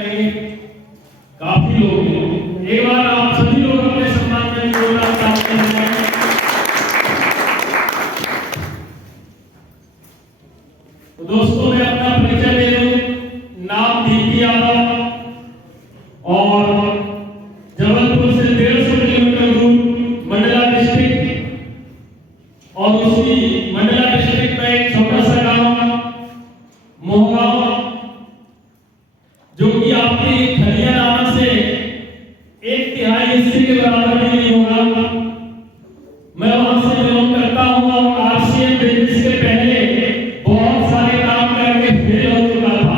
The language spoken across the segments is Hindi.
कहेंगे काफी लोग। एक बार आप सभी लोग अपने सम्मान में जोरदार तालियां बजाएं। तो दोस्तों मैं अपना परिचय दे दूं। नाम दीपी यादव और जबलपुर से 150 किलोमीटर दूर मंडला डिस्ट्रिक्ट और उसी मंडला डिस्ट्रिक्ट में एक छोटा सा गांव मोहगांव जो कि आपके खलिया नाम से 1/3 हिस्से के बराबर भी नहीं होगा। मैं वहां से बिलोंग करता हूं और आरसीएम बिजनेस के पहले बहुत सारे काम करके फेल हो चुका था।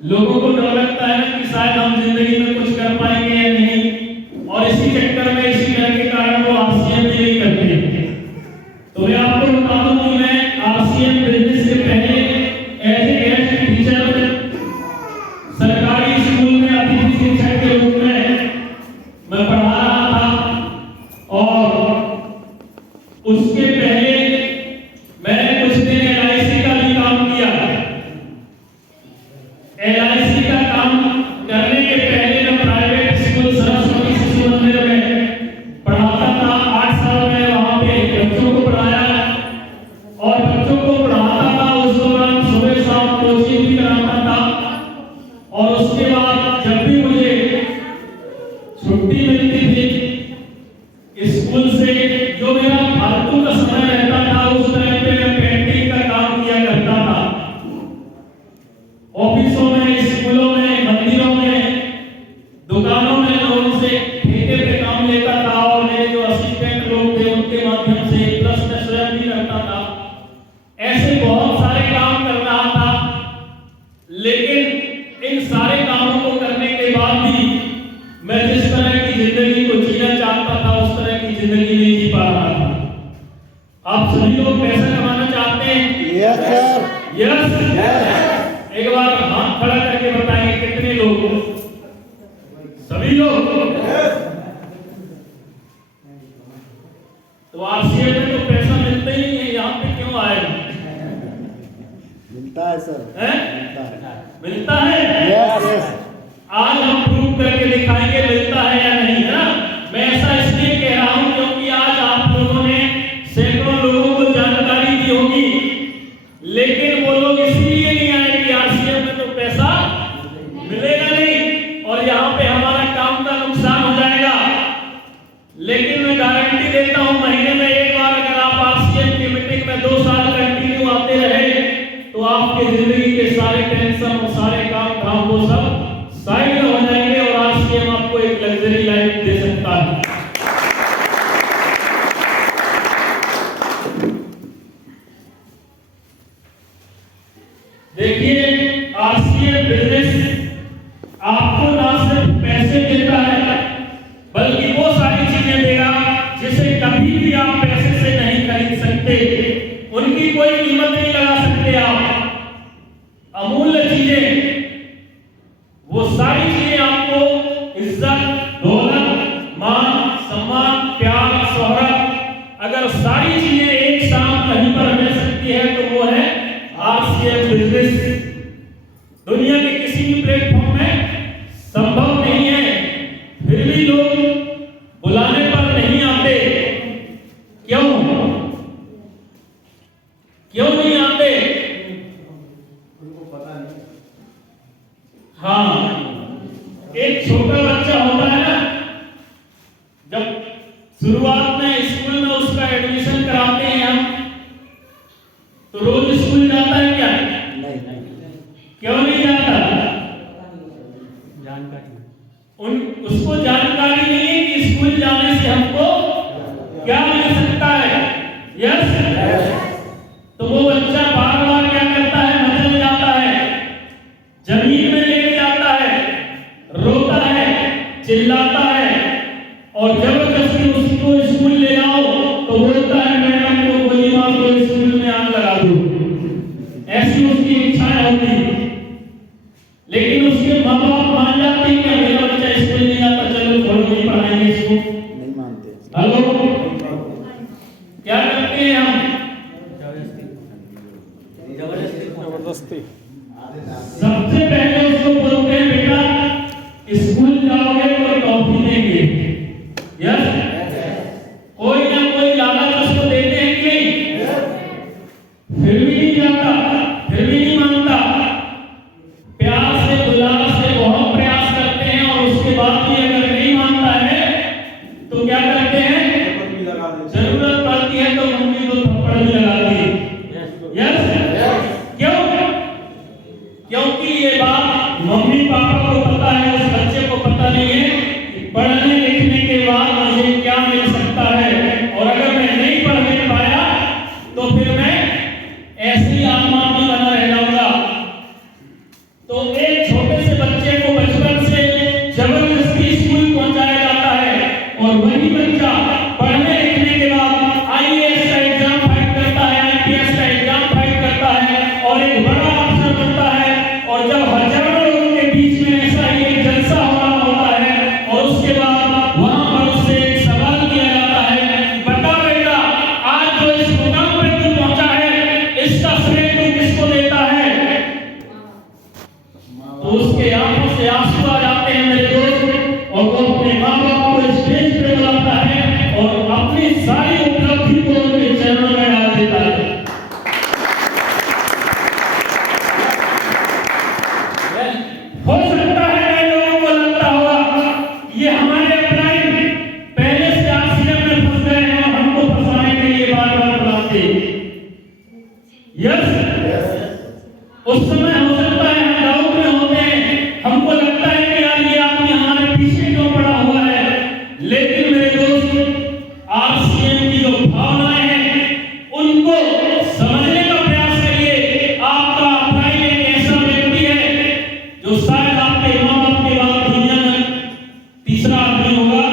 लोगों को डर लगता है ना कि शायद हम जिंदगी में कुछ कर पाएंगे या नहीं, और इसी चक्कर में इसी डर के कारण वो आरसीएम भी नहीं करते। तो मैं आपको बता दूं कि मैं आरसीएम बिजनेस के पहले एज ए गेस्ट टीचर सरकारी स्कूल में अतिथि शिक्षक के रूप में मैं पढ़ा रहा था, और उसके पहले मैंने कुछ दिन एलआईसी का भी काम किया। एलआईसी का काम करने के पहले मैं प्राइवेट स्कूल सरस्वती शिशु मंदिर में पढ़ाता था। 8 साल में वहां पे बच्चों को पढ़ाया और बच्चों को पढ़ाता था। उस दौरान सुबह शाम कोचिंग भी कराता था, और उसके बाद जब भी मुझे छुट्टी मिलती थी स्कूल से, जो मेरा फालतू का समय रहता था उस टाइम पे मैं पेंटिंग का काम किया करता था। ऑफिसों में, स्कूलों में, मंदिरों में, दुकानों में लोगों से ठेके पे काम लेता था, और मेरे जो असिस्टेंट लोग थे उनके माध्यम से प्लस मैं स्वयं भी करता था। ऐसे बहुत सारे काम कर रहा था, लेकिन इन सारे कामों को करने के बाद भी मैं जिस तरह की जिंदगी को जीना चाहता था उस तरह की जिंदगी नहीं जी पा रहा था। आप सभी लोग पैसा कमाना चाहते हैं? Yes sir. यस। एक बार हाथ खड़ा करके बताएंगे कितने लोग? सभी लोग। तो आरसीएम में तो पैसा मिलता ही नहीं है, यहाँ पे क्यों आए? मिलता है सर। मिलता है। Yes yes. आज हम प्रूव करके दिखाएंगे मिलता है या नहीं, है ना? मैं ऐसा इसलिए कह रहा हूं क्योंकि आज आप लोगों ने सैकड़ों लोगों को जानकारी दी होगी, लेकिन वो लोग इसलिए नहीं आए कि आरसीएम में तो पैसा मिलेगा नहीं और यहाँ पे हमारा काम का नुकसान हो जाएगा। लेकिन मैं गारंटी देता हूं महीने में एक बार अगर आप आरसीएम की मीटिंग में 2 साल कंटिन्यू आते रहे तो आपकी जिंदगी के सारे टेंशन और सारे काम धाम वो सब साइड में हो जाएंगे, और आरसीएम आपको एक लग्जरी लाइफ दे सकता है। देखिए आरसीएम बिजनेस आपको ना सिर्फ पैसे देता है बल्कि वो सारी चीजें देगा जिसे कभी भी आप पैसे से नहीं खरीद सकते, उनकी कोई कीमत नहीं लगा सकते आप। अमूल्य चीजें, वो सारी चीजें आपको इज्जत, दौलत, मान, सम्मान, प्यार, शोहरत, अगर सारी चीजें एक साथ कहीं पर मिल सकती है तो वो है आरसीएम बिजनेस। दुनिया के किसी भी प्लेटफॉर्म में संभव नहीं है, फिर भी लोग बुलाने पर नहीं आते। क्यों नहीं आते? हाँ, एक छोटा बच्चा होता है ना, जब शुरुआत में स्कूल में उसका एडमिशन कराते हैं हम, तो रोज स्कूल जाता है क्या? नहीं। क्यों नहीं जाता? उसको जानकारी नहीं है कि स्कूल जाने से हमको क्या मिल सकता है। यस। तो वो बच्चा बार बार क्या करता है? मचल जाता है, जमीन में लेट जाता है, रोता है, चिल्लाता है, और जबरदस्ती उसको स्कूल ले जाओ तो बोलता है मैडम को गोली मार दो, स्कूल में आग लगा दो। ऐसी उसकी इच्छाएं होती, लेकिन उसके माँ बाप मान जाते हैं कि मेरा बच्चा स्कूल नहीं आता, चलो छोड़ नहीं पढ़ाएंगे इसको। नहीं मानते। हेलो, क्या करते हैं हम? जबरदस्ती। सबसे पहले उसको मम्मी पापा को पता है, उस बच्चे को पता नहीं है कि पढ़ने लिखने के बाद मुझे क्या मिल सकता है, और अगर मैं नहीं पढ़ लिख पाया तो फिर मैं ऐसे ही आम आदमी बना रह जाऊंगा। तो एक छोटे से बच्चे को बचपन से जबरदस्ती स्कूल पहुंचाया जाता है, और वही बच्चा पढ़ने लिखने के बाद आईएएस का एग्जाम फाइट करता है, आईपीएस का एग्जाम फाइट करता है और एक बड़ा अफसर बनता है। और जब हजारों लोगों के बीच में ऐसा ही एक जलसा हो रहा होता है और उसके बाद वहां पर उससे एक सवाल किया जाता है, बता बेटा आज जो इस मुकाम पे तू पहुंचा है इसका श्रेय तू किसको देता है? तो उसके आंखों से आंसू आ जाते हैं मेरे दोस्त, और वो अपने माँ बाप को स्टेज पे बुलाता है और अपनी सारी उपलब्धि को उनके चरणों में डाल देता है। हो सकता है कई लोगों को लगता होगा ये हमारे अपराधी पहले से आरसीएम में फंस गए हैं और हमको फंसाने के लिए बार बार बुलाते। यस, उस समय हो सकता है हम डाउट में होते हैं, हमको लगता है कि यार ये आदमी हमारे पीछे क्यों पड़ा हुआ है। लेकिन मेरे दोस्त, आरसीएम की जो भावनाएं हैं उनको समझने का प्रयास करिए। आपका अपराधी एक ऐसा व्यक्ति है जो शायद आपके माँ बाप के बाद दुनिया में तीसरा आदमी होगा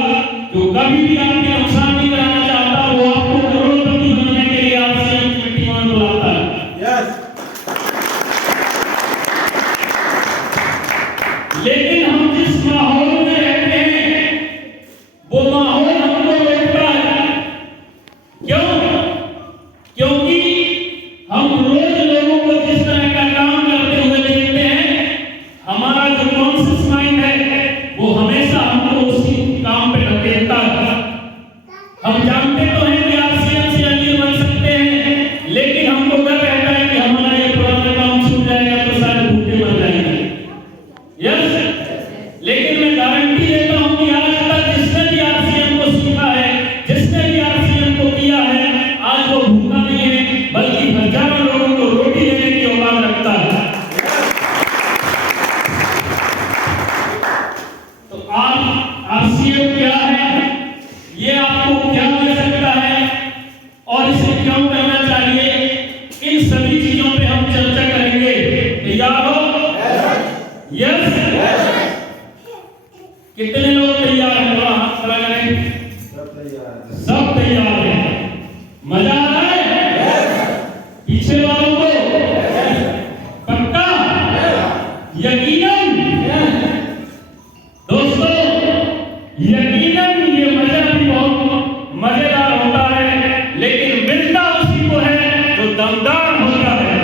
जो कभी भी आपके नुकसान नहीं कराना चाहता। वो आपको करोड़पति बनने के लिए आरसीएम की मीटिंग में बुलाता है। लेकिन हम जिस माहौल में रहते हैं वो माहौल हमको रोकता है। क्यों? क्योंकि हम रोज लोगों को जिस तरह का काम करते हुए देखते हैं, हमारा जो कॉन्शियस माइंड है वो हमेशा हमको उसी काम पे धकेलता है। हम जानते तो हैं कि आरसीएम से अमीर बन सकते हैं, लेकिन हमको डर रहता है कि हमारा ये पुराना काम छूट जाएगा तो शायद भूखे मर जाएंगे। यस, लेकिन मैं गारंटी देता हूं कि आज तक जिसने भी आरसीएम को सीखा है, जिसने भी आरसीएम को किया है, आज वो भूखा नहीं है बल्कि हजारों लोगों को रोटी देने की औकात रखता है। तो आप आरसीएम क्या है, ये आपको क्या दे सकता है और इसे क्यों करना चाहिए, इन सभी चीजों पे हम चर्चा करेंगे। तैयार हो? यस, कितने लोग तैयार हैं? थोड़ा हाथ खड़ा करें। सब तैयार हैं। मजा आ रहा है? पीछे वालों को पक्का? यकीनन? दोस्तों, यकीनन ये मजा भी बहुत मजेदार होता है, लेकिन मिलता उसी को है जो दमदार होता है।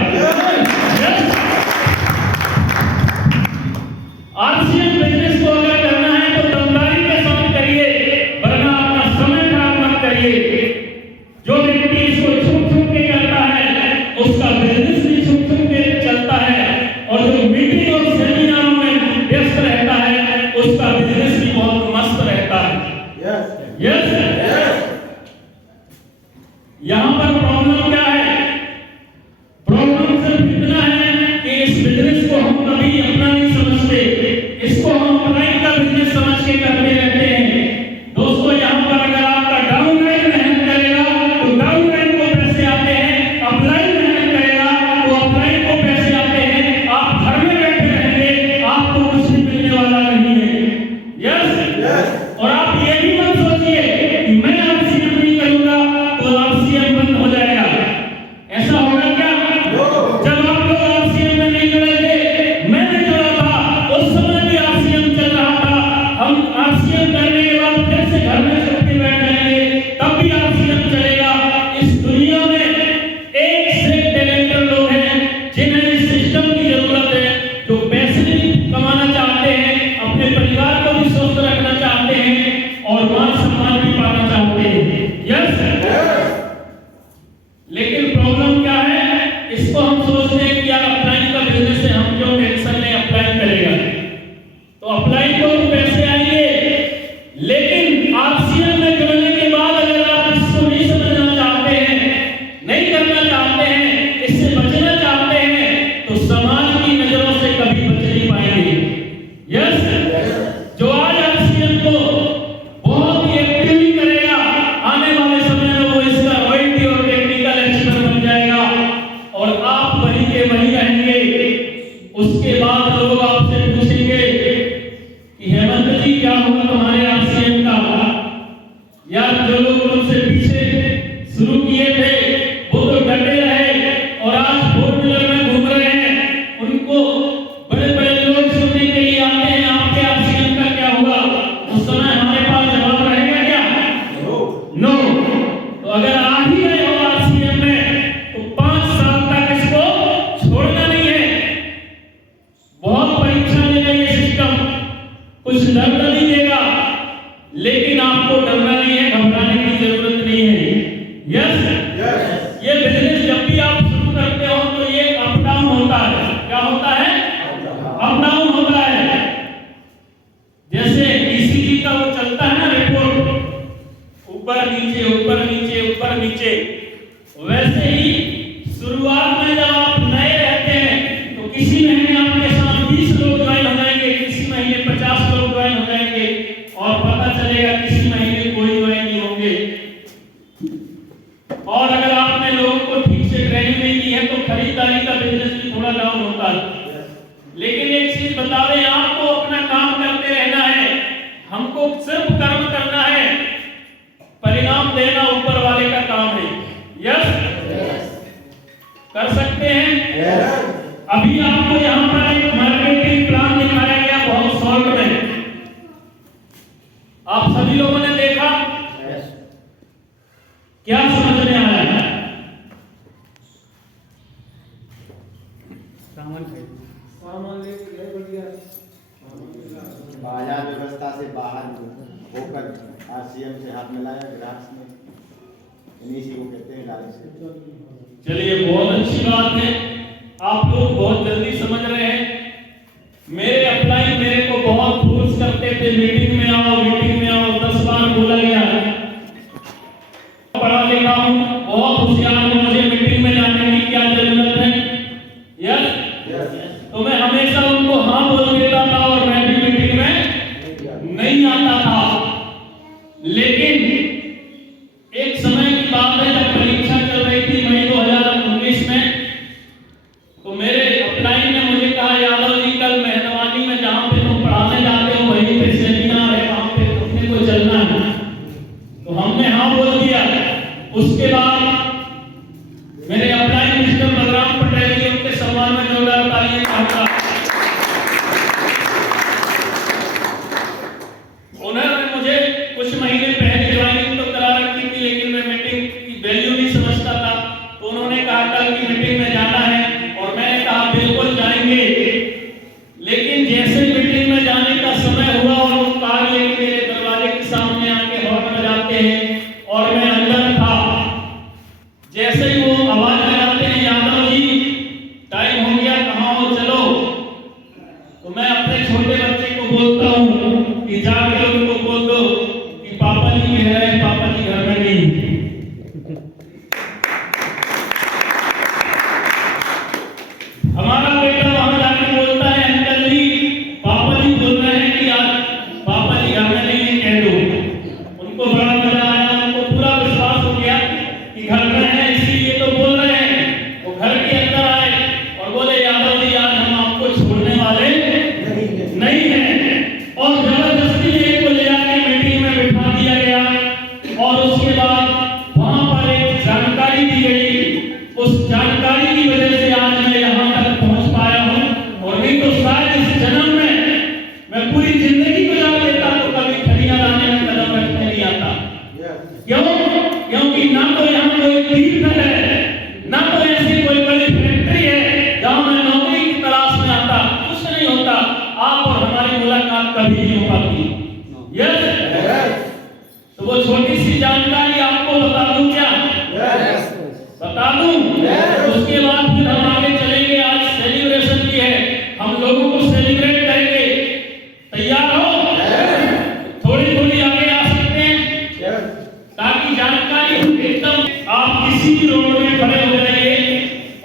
आरसीएम बिजनेस को अगर करना है तो दमदारी के साथ करिए, वरना अपना समय खराब मत करिए। जो व्यक्ति इसको छुप छुप के करता है उसका बिजनेस भी छुप छुप के चलता है, और जो मीटिंग और सेमिनारों में व्यस्त रहता है उसका बिजनेस भी बहुत मस्त रहता है। यस, यहाँ पर प्रॉब्लम क्या है? प्रॉब्लम सिर्फ इतना है कि इस बिजनेस को हम कभी अपना नहीं समझते, इसको कुछ दर्द नहीं देगा, लेकिन आपको डरना नहीं है, घबराने की जरूरत नहीं है। यस, ये बिजनेस जब भी आप शुरू करते हो तो ये अप डाउन होता है। क्या होता है? अप डाउन होता है। जैसे ईसीजी का वो चलता है ना रिपोर्ट, ऊपर नीचे ऊपर नीचे ऊपर नीचे, वैसे ही शुरुआत में जब आप नए रहते हैं तो किसी महीने आपके साथ 20 लोग ज्वाइन हो जाएंगे, किसी महीने 50 लोग ज्वाइन हो जाएंगे, और पता चलेगा किसी महीने कोई ज्वाइन नहीं होंगे। और अगर आपने लोगों को ठीक से ट्रेनिंग नहीं दी है तो खरीदारी का बिजनेस भी थोड़ा डाउन होता है। लेकिन एक चीज बता दें, आपको अपना काम करते रहना है, हमको सिर्फ कर्म करना है, परिणाम देना ऊपर वाले का काम है। यस, कर सकते हैं। अभी आपको यहाँ पर एक मार्केटिंग प्लान दिखाया गया बहुत शॉर्ट में, आप सभी लोगों ने देखा, क्या समझ में आया? सामान लेके गए बढ़िया, बाजार व्यवस्था से बाहर होकर आरसीएम से हाथ मिलाया ग्राहक ने, इन्हीं को कहते हैं गाड़ी से। चलिए, बहुत अच्छी बात है, आप लोग बहुत जल्दी समझ रहे हैं। मेरे अपलाइन मेरे को बहुत फोर्स करते थे, मीटिंग में आओ, मीटिंग में आओ, 10 बार बोला गया है। पढ़ा लिखा हूँ, बहुत होशियार हूँ, मुझे मीटिंग में जाने की क्या जरूरत है? यस, तो मैं हमेशा उनको हाँ बोल देता था और मैं भी मीटिंग में नहीं आता था। लेकिन एक समय की बात है, जब परीक्षा चल रही थी मई 2019 में, तो मेरे अपलाइन ने मुझे कहा, यादव जी कल मेहरबानी में जहाँ पे तुम पढ़ाने जाते हो वहीं पे सेमिनार है, वहाँ पे अपने को चलना है। तो हमने हाँ बोल दिया। उसके बाद मेरे अपलाइन मिस्टर बलराम पटेल जी, उनके सम्मान में जोरदार तालियां चाहूंगा। उन्होंने मुझे कुछ महीने पहले ज्वाइनिंग तो करा रखी थी, लेकिन मैं मीटिंग की वैल्यू नहीं समझता था। तो उन्होंने कहा कल की मीटिंग में जाना है, और मैंने कहा बिल्कुल जाएंगे। लेकिन जैसे मीटिंग में जाने का समय हुआ और वो कार लेके मेरे दरवाजे के सामने आके हॉर्न बजाते हैं और मैं अंदर था, जैसे ही वो आवाज लगाते हैं, यादव जी टाइम हो गया, कहाँ हो, चलो, तो मैं अपने छोटे बच्चे को बोलता हूँ कि जाके उनको बोल दो कि पापा जी कह रहे हैं, पापा जी घर में नहीं। हमारा बेटा वहां जाके बोलता है, अंकल जी पापा जी बोल रहे हैं कि आज पापा जी घर में नहीं है, कह दो। उनको बड़ा मजा आया, उनको पूरा विश्वास हो गया कि घर में है, इसीलिए तो बोल रहे हैं। वो घर के अंदर आए और बोले, यादव जी आज हम आपको छोड़ने वाले नहीं हैं। और जबरदस्ती मेरे को ले जाके मीटिंग में बिठा दिया गया, और उसके बाद वहां पर एक जानकारी दी गई। उस जानकारी की वजह से आज मैं यहाँ तक पहुंच पाया हूँ, और नहीं तो शायद इस जन्म में मैं पूरी जिंदगी गुजार लेता तो कभी खड़िया लाने में कदम रखने नहीं आता। क्यों? क्योंकि ना तो यहाँ कोई तीर्थ है, ना तो ऐसी कोई बड़ी फैक्ट्री है जहाँ मैं नौकरी की तलाश में आता, कुछ नहीं होता। आप और हमारी मुलाकात कभी नहीं हो पाती। यस, तो वो छोटी सी जानकारी आपको बता दूं क्या? बता दूं? उसके बाद फिर हम आगे चलेंगे। आज सेलिब्रेशन भी है, हम लोगों को सेलिब्रेट करेंगे। तैयार हो? थोड़ी थोड़ी आगे आ सकते हैं, ताकि जानकारी एकदम आप किसी भी रोड में खड़े हो जाइए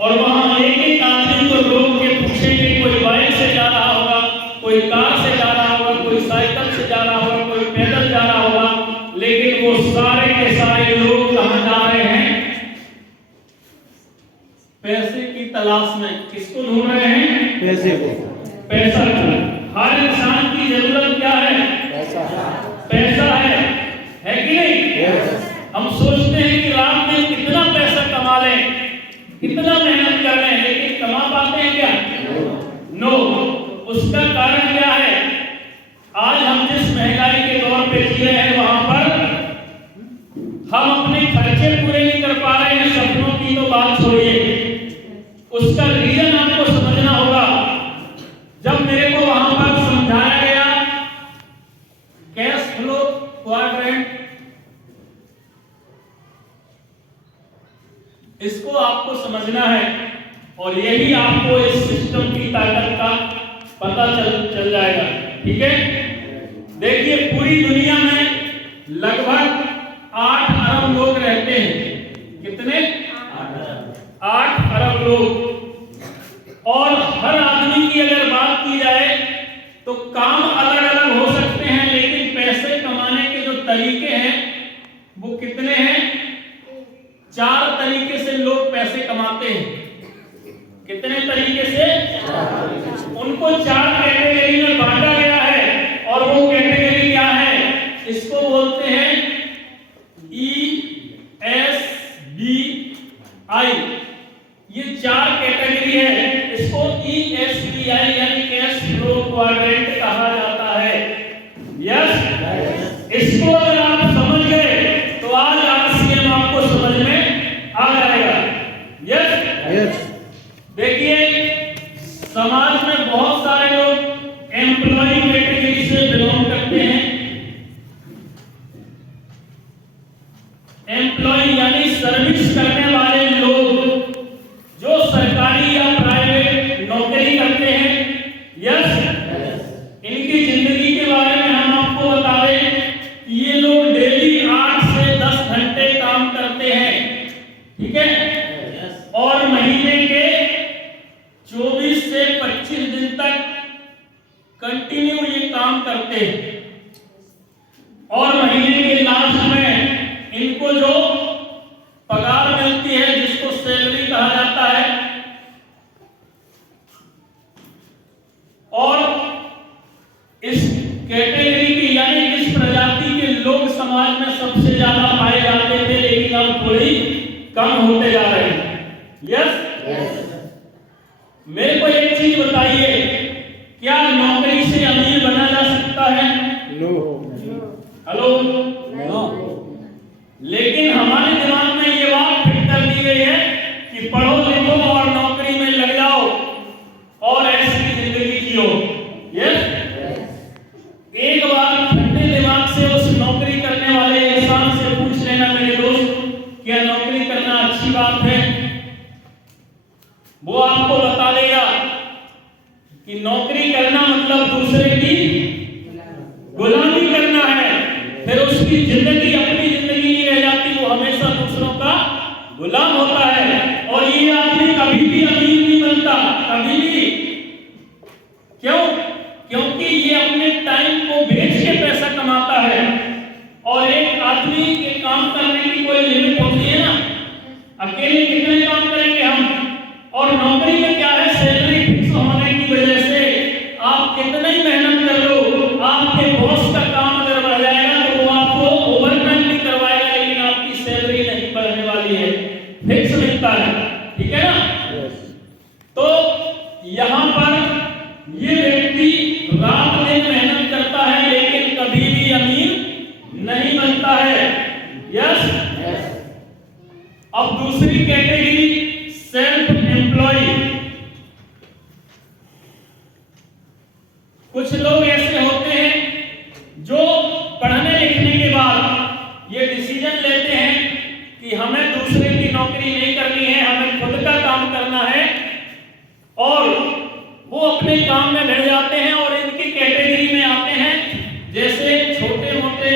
और वहां एक एक आदमी को रोक के पूछेंगे, कोई बाइक से जा रहा होगा, कोई कार से जा रहा होगा, कोई साइकिल से जा रहा होगा, कोई पैदल जा रहा होगा, लेकिन वो सारे के सारे लोग कहां जा रहे हैं? पैसे की तलाश में। किसको ढूंढ रहे हैं? पैसे को। पैसा। हर इंसान की जरूरत क्या है? पैसा है कि नहीं? हम सोचते हैं कि रात में कितना पैसा कमा लें, कितना मेहनत कर लें, लेकिन कमा पाते हैं क्या? नो। उसका कारण क्या है? आज हम जिस महंगाई के दौर पे जी रहे हैं, वहां पर हम अपने खर्चे पूरे नहीं कर पा रहे हैं। सपनों की तो बात छोड़िए, उसका रीजन आपको समझना होगा। जब मेरे को वहां पर समझाया गया समझना है और यही आपको इस सिस्टम की ताकत का पता चल जाएगा। ठीक है, देखिए पूरी दुनिया में लगभग 8 अरब लोग रहते हैं। कितने? 8 अरब लोग। और हर आदमी की अगर बात की जाए तो काम अलग अलग हो सकते हैं, लेकिन पैसे कमाने के जो तरीके हैं वो कितने हैं? 4 तरीके से लोग पैसे कमाते हैं। कितने तरीके से? उनको 4 कैटेगरी में बांटा गया है और वो कैटेगरी क्या है? इसको बोलते हैं ESBI। ये 4 कैटेगरी है। इसको ESBI यानी कैश फ्लो क्वाड्रेंट कहा जाता है। यस, इसको अगर आप समझ गए तो आज RCM आपको समझ में आ जाएगा। यस, देखिए समाज में बहुत सारे लोग एम्प्लॉय कैटेगरी से बिलोंग करते हैं। एम्प्लॉय यानी सर्विस करने वाले लोग जो सरकारी या प्राइवेट नौकरी करते हैं। यस, इनकी जिंदगी के बारे में हम आपको बता दें कि ये लोग डेली 8 से 10 घंटे काम करते हैं। ठीक है, और महीने के 24 से 25 दिन तक कंटिन्यू ये काम करते हैं और महीने के लास्ट में इनको जो पगार मिलती है जिसको सैलरी कहा जाता है, और इस कैटेगरी की यानी इस प्रजाति के लोग समाज में सबसे ज्यादा पाए जाते थे, लेकिन अब थोड़ी कम होते जा रहे हैं। यस, मेरे को एक चीज बताइए, क्या नौकरी से अमीर बना जा सकता है? नो। Hello, no. लेकिन हमारे दिमाग में ये बात फिट कर दी गई है कि पढ़ो लिखो और नौकरी में लग जाओ और ऐसी जिंदगी जियो। यस, एक बार ठंडे दिमाग से उस नौकरी करने वाले इंसान से पूछ लेना मेरे दोस्त, क्या नौकरी करना अच्छी बात है? वो आपको बता देगा कि नौकरी करना मतलब दूसरे की गुलामी करना है। फिर उसकी जिंदगी अपनी जिंदगी नहीं रह जाती, वो हमेशा दूसरों का गुलाम होता है और ये आदमी कभी भी अमीर नहीं बनता, कभी भी। क्यों? क्योंकि ये अपने टाइम को बेच के पैसा कमाता है और एक आदमी के काम करने की कोई लिमिट होती है ना। अकेले कितने काम करेंगे हम? और नौकरी में क्या है, सैलरी फिक्स होने की वजह से आप कितना ही मेहनत कर लो, आपके बॉस का काम अगर बढ़ जाएगा तो वो आपको ओवरटाइम भी करवाएगा, लेकिन आपकी सैलरी नहीं बढ़ने वाली है, फिक्स मिलता है। ठीक है ना? तो यहाँ पर ये व्यक्ति रात दिन मेहनत करता है लेकिन कभी भी अमीर नहीं बनता है। यस, अब दूसरी कैटेगरी सेल्फ एम्प्लॉय। कुछ लोग ऐसे होते हैं जो पढ़ने लिखने के बाद ये डिसीजन लेते हैं कि हमें दूसरे की नौकरी नहीं करनी है, हमें खुद का काम करना है, और वो अपने काम में भिड़ जाते हैं और इनकी कैटेगरी में आते हैं जैसे छोटे मोटे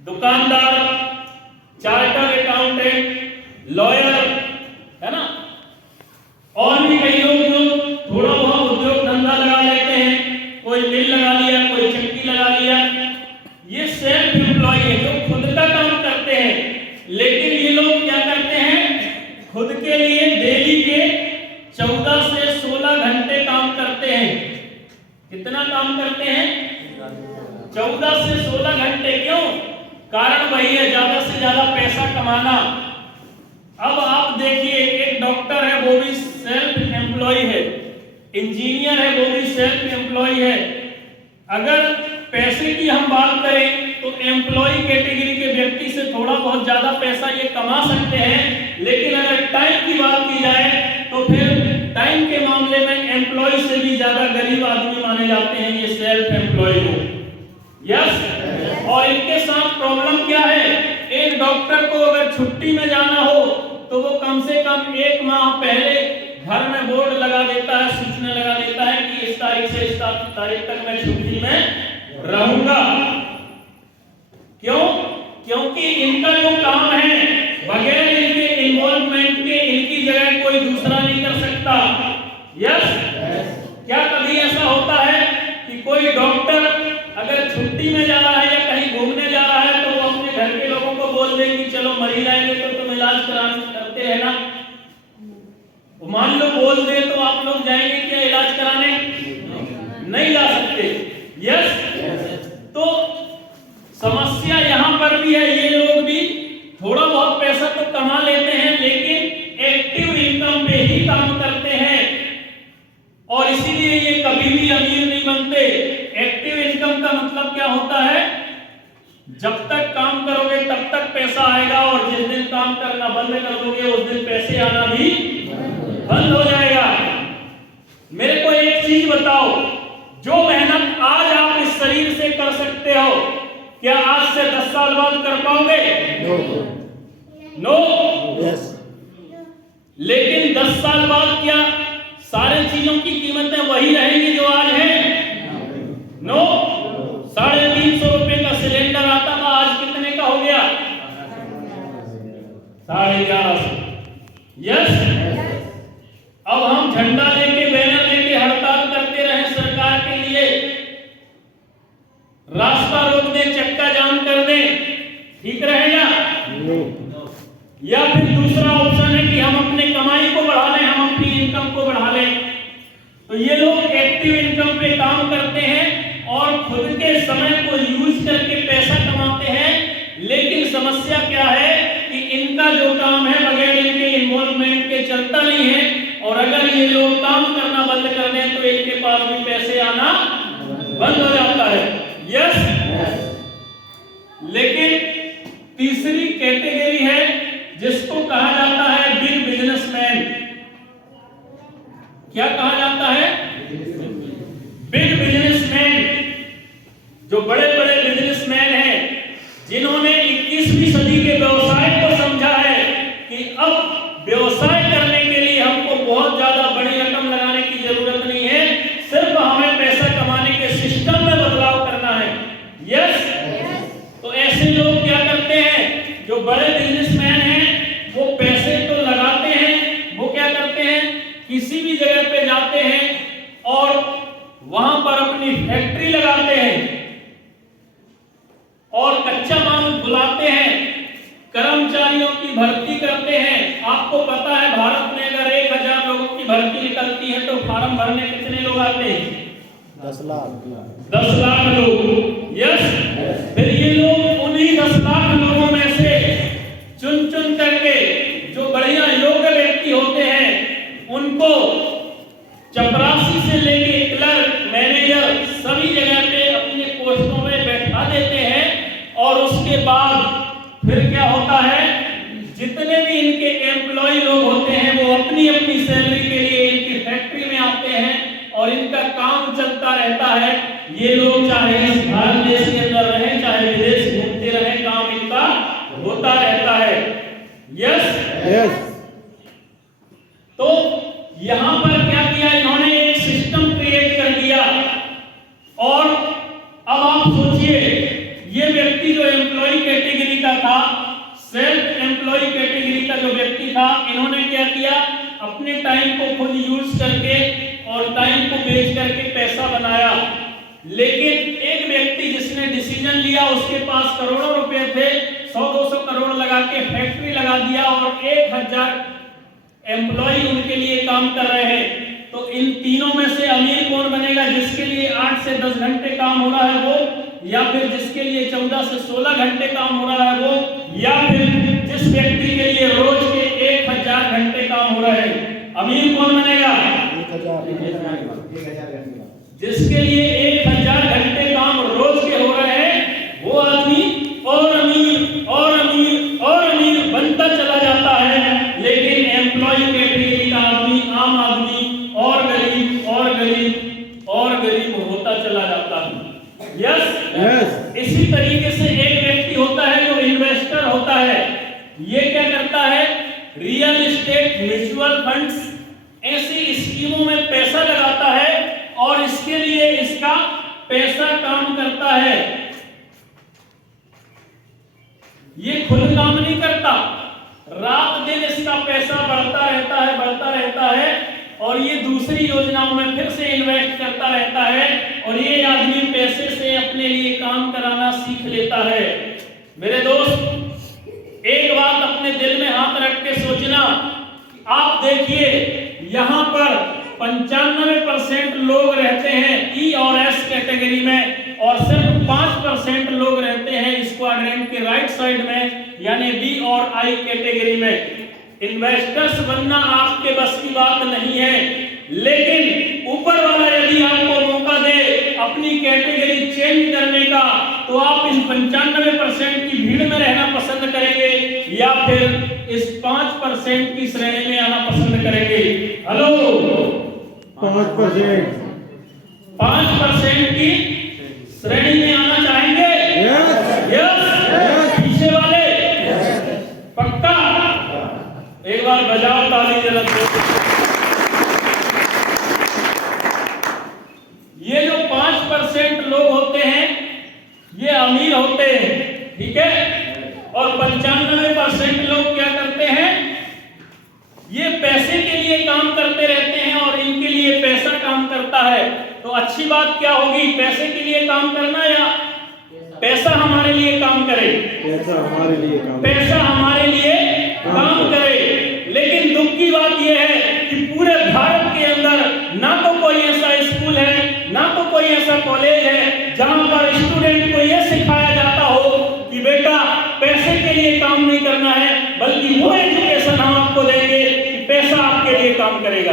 दुकानदार, चार्टर्ड अकाउंटेंट, लॉयर, है ना, और भी कई लोग जो थोड़ा बहुत उद्योग धंधा लगा लेते हैं, कोई मिल लगा लिया, कोई चक्की लगा लिया। ये सेल्फ एम्प्लॉय है जो खुद का काम करते हैं, लेकिन ये लोग क्या करते हैं, खुद के लिए डेली के 14 से 16 घंटे काम करते हैं। कितना काम करते हैं? 14 से 16 घंटे। क्यों? कारण वही है, ज्यादा से ज्यादा पैसा कमाना। अब आप देखिए, एक डॉक्टर है वो भी सेल्फ एम्प्लॉय है, इंजीनियर है वो भी सेल्फ एम्प्लॉय है। अगर पैसे की हम बात करें तो एम्प्लॉय कैटेगरी के व्यक्ति से थोड़ा बहुत ज्यादा पैसा ये कमा सकते हैं, लेकिन अगर टाइम की बात की जाए तो फिर टाइम के मामले में एम्प्लॉय से भी ज्यादा गरीब आदमी माने जाते हैं ये सेल्फ एम्प्लॉय लोग। यस, और इनके साथ प्रॉब्लम क्या है, एक डॉक्टर को अगर छुट्टी में जाना हो तो वो कम से कम 1 माह पहले घर में बोर्ड लगा देता है, सूचना लगा देता है कि इस तारीख से इस तारीख तक मैं छुट्टी में रहूंगा। क्यों? क्योंकि इनका जो काम है बगैर इनके इन्वॉल्वमेंट के इनकी जगह कोई दूसरा नहीं कर सकता। यस? क्या कभी ऐसा होता है कि कोई डॉक्टर अगर छुट्टी में जा रहा है या कहीं घूमने जा रहा है तो वो अपने घर के लोगों को बोल दे कि चलो मरीज आएंगे तो तुम इलाज करते हैं ना? मान लो बोल दे तो आप लोग जाएंगे क्या इलाज कराने? नहीं जा सकते। यस? तो समस्या यहाँ पर भी है, ये लोग भी थोड़ा बहुत पैसा तो कमा लेते हैं लेकिन एक्टिव इनकम पे ही काम करते हैं और इसीलिए ये कभी भी अमीर नहीं बनते। एक्टिव इनकम का मतलब क्या होता है? जब तक काम करोगे तब तक पैसा आएगा और जिस दिन काम करना बंद कर दोगे उस दिन पैसे आना भी बंद हो जाएगा। मेरे को एक चीज बताओ, जो मेहनत आज आप इस शरीर से कर सकते हो क्या आज से 10 साल बाद कर पाओगे? नो। यस। लेकिन 10 साल बाद क्या सारे चीजों की कीमतें वही रहेंगी जो आज है? नो। 350 रुपए का सिलेंडर आता था, आज कितने का हो गया? 1150। यस? अब हम झंडा लेके बैनर लेके हड़ताल करते रहे सरकार के लिए, रास्ता रोक दें, चक्का जाम कर दें, ठीक रहेगा? या फिर दूसरा ऑप्शन है कि हम अपने कमाई को बढ़ा लें, हम अपनी इनकम को बढ़ा लें। तो ये लोग एक्टिव इनकम पे काम करते हैं और खुद के समय को यूज करके पैसा कमाते हैं। लेकिन समस्या क्या है कि इनका जो काम है बगैर इनके इन्वॉल्वमेंट के चलता नहीं है और अगर ये लोग काम करना बंद कर दें तो इनके पास भी पैसे आना बंद हो जाता है। यस? लेकिन तीसरी कैटेगरी है जिसको कहा जाता है बिग बिजनेसमैन। क्या कहा जाता है? Big businessman. जो बड़े बड़े बिजनेसमैन हैं जिन्होंने 21वीं सदी के व्यवसाय को समझा है कि अब व्यवसाय करने के लिए हमको बहुत ज्यादा बड़ी रकम लगाने की जरूरत नहीं है, सिर्फ हमें पैसा कमाने के सिस्टम में बदलाव करना है। यस? तो ऐसे लोग क्या करते हैं? जो बड़े बिजनेसमैन हैं वो पैसे तो लगाते हैं, वो क्या करते हैं? किसी भी जगह पे जाते हैं और वहां पर अपनी फैक्ट्री लगाते हैं और कच्चा माल बुलाते हैं, कर्मचारियों की भर्ती करते हैं। आपको पता है भारत में अगर 1000 लोगों की भर्ती निकलती है तो फार्म भरने कितने लोग आते हैं? 10 लाख। 10 लाख लोग। यस? फिर ये लोग उन्हीं 10 लाख लोगों में से चुन चुन करके जो बढ़िया योग्य व्यक्ति होते हैं उनको चपरासी से लेके क्लर्क, मैनेजर सभी जगह पे अपने पोस्टों में बैठा देते हैं और उसके बाद फिर क्या होता है? जितने भी इनके एम्प्लॉय लोग होते हैं वो अपनी अपनी सैलरी के लिए इनकी फैक्ट्री में आते हैं और इनका काम चलता रहता है। ये लोग चाहे इस भारत देश के अंदर रहें चाहे विदेश घूमते रहें, काम इनका होता रहता है। यस? यस। तो यहां पर क्या किया इन्होंने? एक सिस्टम क्रिएट कर दिया और अब आप सोचिए ये व्यक्ति जो एम्प्लॉय कैटेगरी का था, सेल्फ एम्प्लॉय कैटेगरी का जो व्यक्ति था, इन्होंने क्या किया? अपने टाइम को खुद यूज करके और टाइम को बेच करके पैसा बनाया। लेकिन एक व्यक्ति जिसने डिसीजन लिया उसके पास करोड़ों रुपए थे, 100-200 करोड़ लगा के फैक्ट्री लगा दिया और 1000 एम्प्लॉय उनके लिए काम कर रहे हैं। तो इन तीनों में से अमीर कौन बनेगा? जिसके लिए 8 से 10 घंटे काम हो रहा है वो, या फिर जिसके लिए 14 से 16 घंटे काम हो रहा है वो, या फिर जिस व्यक्ति के लिए रोज के 1000 घंटे काम हो रहा है? अमीर कौन बनेगा? 1000 घंटे। जिसके लिए 1000 घंटे काम रोज के हो रहे हैं वो आदमी और अमीर और अमीर और अमीर बनता चला जाता है। लेकिन एम्प्लॉय कैटेगरी का आदमी, आम आदमी और गरीब और गरीब और गरीब होता चला जाता है। यस? यस। इसी तरीके से एक व्यक्ति होता है जो इन्वेस्टर होता है। ये क्या करता है? रियल एस्टेट, म्यूचुअल फंड्स ऐसी स्कीमों में पैसा लगाता है और इसके लिए इसका पैसा काम करता है। ये खुद काम नहीं करता, रात दिन इसका पैसा बढ़ता रहता है और ये दूसरी योजनाओं में फिर से इन्वेस्ट करता रहता है और ये आदमी पैसे से अपने लिए काम कराना सीख लेता है। मेरे दोस्त, एक बात अपने दिल में हाथ रख के सोचना, आप देखिए यहाँ पर 95% लोग रहते हैं ई और एस कैटेगरी में और सिर्फ 5% लोग रहते हैं इस क्वाड्रेंट के राइट साइड में यानी बी और आई कैटेगरी में। इन्वेस्टर्स बनना आपके बस की बात नहीं है, लेकिन ऊपर वाला यदि आपको मौका दे अपनी कैटेगरी चेंज करने का तो आप इस 95% की भीड़ में रहना पसंद करेंगे या फिर इस 5% की श्रेणी में आना पसंद करेंगे? हेलो, 5%। 5% की श्रेणी में आना चाहेंगे? यस। पीछे वाले पक्का? एक बार बजाओ ताली जरा। ये जो 5% लोग होते हैं ये अमीर होते हैं, ठीक है, और 95% लोग क्या करते हैं, ये पैसे के लिए काम करते रहते हैं और इनके लिए पैसा काम करता है। तो अच्छी बात क्या होगी, पैसे के लिए काम करना या पैसा हमारे लिए काम करे? पैसा हमारे लिए काम करे। लेकिन दुख की बात यह है कि पूरे भारत के अंदर ना तो कोई ऐसा स्कूल है, ना तो कोई ऐसा कॉलेज है जहां पर स्टूडेंट को यह सिखाया जाता हो कि बेटा पैसे के लिए काम नहीं करना है, बल्कि वो एजुकेशन हम आपको देंगे कि पैसा आपके लिए काम करेगा।